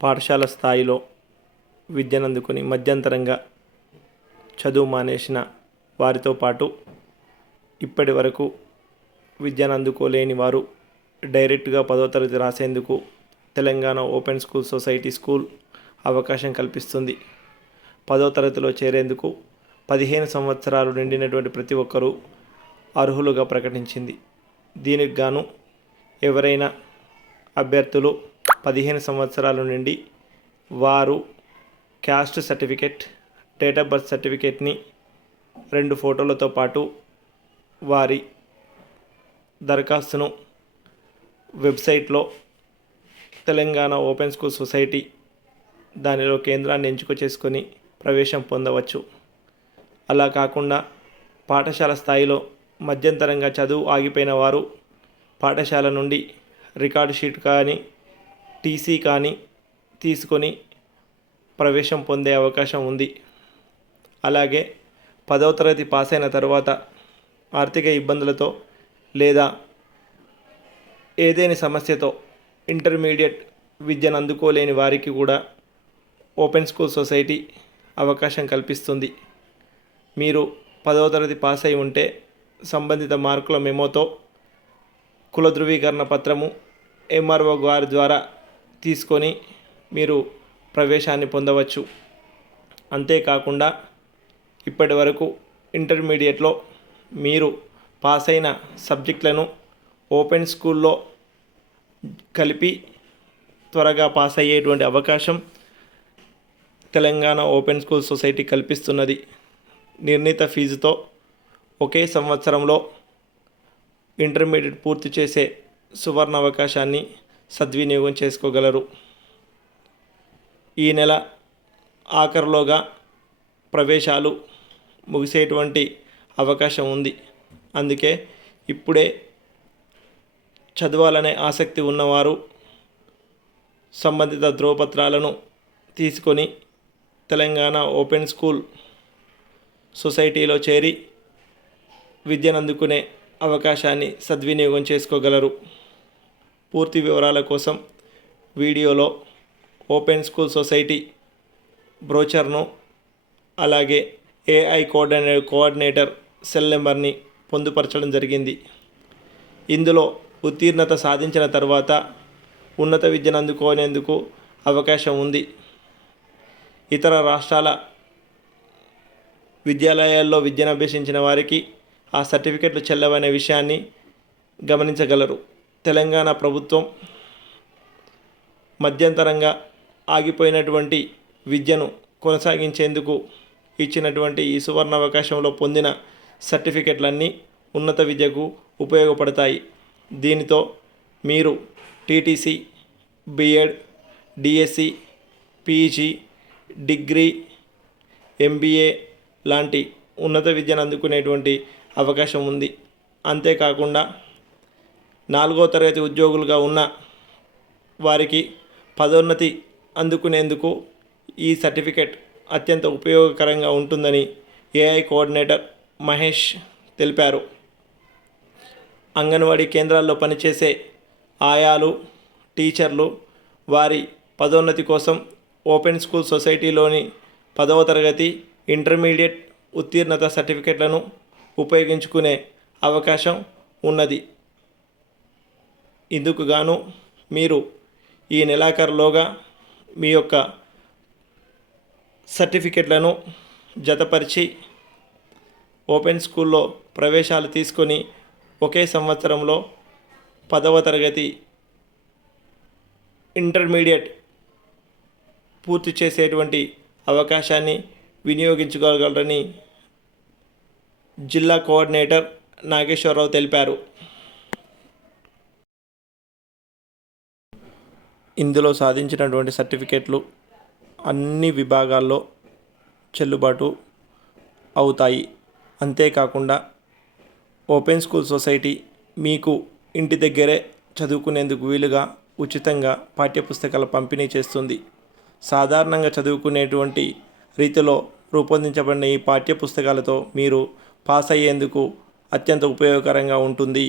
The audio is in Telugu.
పాఠశాల స్థాయిలో విద్యను అందుకొని మధ్యంతరంగా చదువు మానేసిన వారితో పాటు ఇప్పటి వరకు విద్యను అందుకోలేని వారు డైరెక్ట్గా 10వ తరగతి రాసేందుకు Telangana open school society school అవకాశం కల్పిస్తుంది. 10వ తరగతిలో చేరేందుకు 15 సంవత్సరాలు నిండినటువంటి ప్రతి ఒక్కరూ అర్హులుగా ప్రకటించింది. దీనికి గాను ఎవరైనా అభ్యర్థులు 15 సంవత్సరాల నుండి వారు caste certificate, date of birth సర్టిఫికెట్ని 2 ఫోటోలతో పాటు వారి దరఖాస్తును వెబ్సైట్లో తెలంగాణ ఓపెన్ స్కూల్ సొసైటీ దానిలో కేంద్రాన్ని ఎంచుక చేసుకొని ప్రవేశం పొందవచ్చు. అలా కాకుండా పాఠశాల స్థాయిలో మధ్యంతరంగా చదువు ఆగిపోయిన వారు పాఠశాల నుండి రికార్డు షీట్ కానీ టీసీ కానీ తీసుకొని ప్రవేశం పొందే అవకాశం ఉంది. అలాగే 10వ తరగతి పాస్ అయిన తర్వాత ఆర్థిక ఇబ్బందులతో లేదా ఏదేని సమస్యతో ఇంటర్మీడియట్ విద్యను అందుకోలేని వారికి కూడా ఓపెన్ స్కూల్ సొసైటీ అవకాశం కల్పిస్తుంది. మీరు 10వ తరగతి పాస్ అయి ఉంటే సంబంధిత మార్కుల మెమోతో కుల ధృవీకరణ పత్రము ఎంఆర్ఓ గారి ద్వారా తీసుకొని మీరు ప్రవేశాన్ని పొందవచ్చు. అంతేకాకుండా ఇప్పటి వరకు ఇంటర్మీడియట్లో మీరు పాస్ అయిన సబ్జెక్టులను ఓపెన్ స్కూల్లో కలిపి త్వరగా పాస్ అయ్యేటువంటి అవకాశం తెలంగాణ ఓపెన్ స్కూల్ సొసైటీ కల్పిస్తున్నది. నిర్ణీత ఫీజుతో ఒకే సంవత్సరంలో ఇంటర్మీడియట్ పూర్తి చేసే సువర్ణ అవకాశాన్ని సద్వినియోగం చేసుకోగలరు. ఈ నెల ఆఖరులోగా ప్రవేశాలు ముగిసేటువంటి అవకాశం ఉంది. అందుకే ఇప్పుడే చదవాలనే ఆసక్తి ఉన్నవారు సంబంధిత ధ్రువపత్రాలను తీసుకొని తెలంగాణ ఓపెన్ స్కూల్ సొసైటీలో చేరి విద్యను అందుకునే అవకాశాన్ని సద్వినియోగం చేసుకోగలరు. పూర్తి వివరాల కోసం వీడియోలో ఓపెన్ స్కూల్ సొసైటీ బ్రోచర్ను అలాగే ఏఐ కోఆర్డినేటర్ సెల్ నెంబర్ని పొందుపరచడం జరిగింది. ఇందులో ఉత్తీర్ణత సాధించిన తర్వాత ఉన్నత విద్యను అందుకునేందుకు అవకాశం ఉంది. ఇతర రాష్ట్రాల విద్యాలయాల్లో విద్యను అభ్యసించిన వారికి ఆ సర్టిఫికెట్లు చెల్లవనే విషయాన్ని గమనించగలరు. తెలంగాణ ప్రభుత్వం మధ్యంతరంగా ఆగిపోయినటువంటి విద్యను కొనసాగించేందుకు ఇచ్చినటువంటి ఈ సువర్ణ అవకాశంలో పొందిన సర్టిఫికెట్లన్నీ ఉన్నత విద్యకు ఉపయోగపడతాయి. దీనితో మీరు TTC, BEd, DSC, PG, degree, MBA లాంటి ఉన్నత విద్యను అందుకునేటువంటి అవకాశం ఉంది. అంతేకాకుండా 4వ తరగతి ఉద్యోగులుగా ఉన్న వారికి పదోన్నతి అందుకునేందుకు ఈ సర్టిఫికెట్ అత్యంత ఉపయోగకరంగా ఉంటుందని ఏఐ కోఆర్డినేటర్ మహేష్ తెలిపారు. అంగన్వాడీ కేంద్రాల్లో పనిచేసే ఆయాలు, టీచర్లు వారి పదోన్నతి కోసం ఓపెన్ స్కూల్ సొసైటీలోని 10వ తరగతి, ఇంటర్మీడియట్ ఉత్తీర్ణత సర్టిఫికెట్లను ఉపయోగించుకునే అవకాశం ఉన్నది. ఇందుకు గాను మీరు ఈ నెలాఖరులోగా మీ యొక్క సర్టిఫికెట్లను జతపరిచి ఓపెన్ స్కూల్లో ప్రవేశాలు తీసుకొని ఒకే సంవత్సరంలో 10వ తరగతి, ఇంటర్మీడియట్ పూర్తి చేసేటువంటి అవకాశాన్ని వినియోగించుకోగలరని జిల్లా కోఆర్డినేటర్ నాగేశ్వరరావు తెలిపారు. ఇందులో సాధించినటువంటి సర్టిఫికెట్లు అన్ని విభాగాల్లో చెల్లుబాటు అవుతాయి. అంతేకాకుండా ఓపెన్ స్కూల్ సొసైటీ మీకు ఇంటి దగ్గరే చదువుకునేందుకు వీలుగా ఉచితంగా పాఠ్యపుస్తకాల పంపిణీ చేస్తుంది. సాధారణంగా చదువుకునేటువంటి రీతిలో రూపొందించబడిన ఈ పాఠ్యపుస్తకాలతో మీరు పాస్ అయ్యేందుకు అత్యంత ఉపయోగకరంగా ఉంటుంది.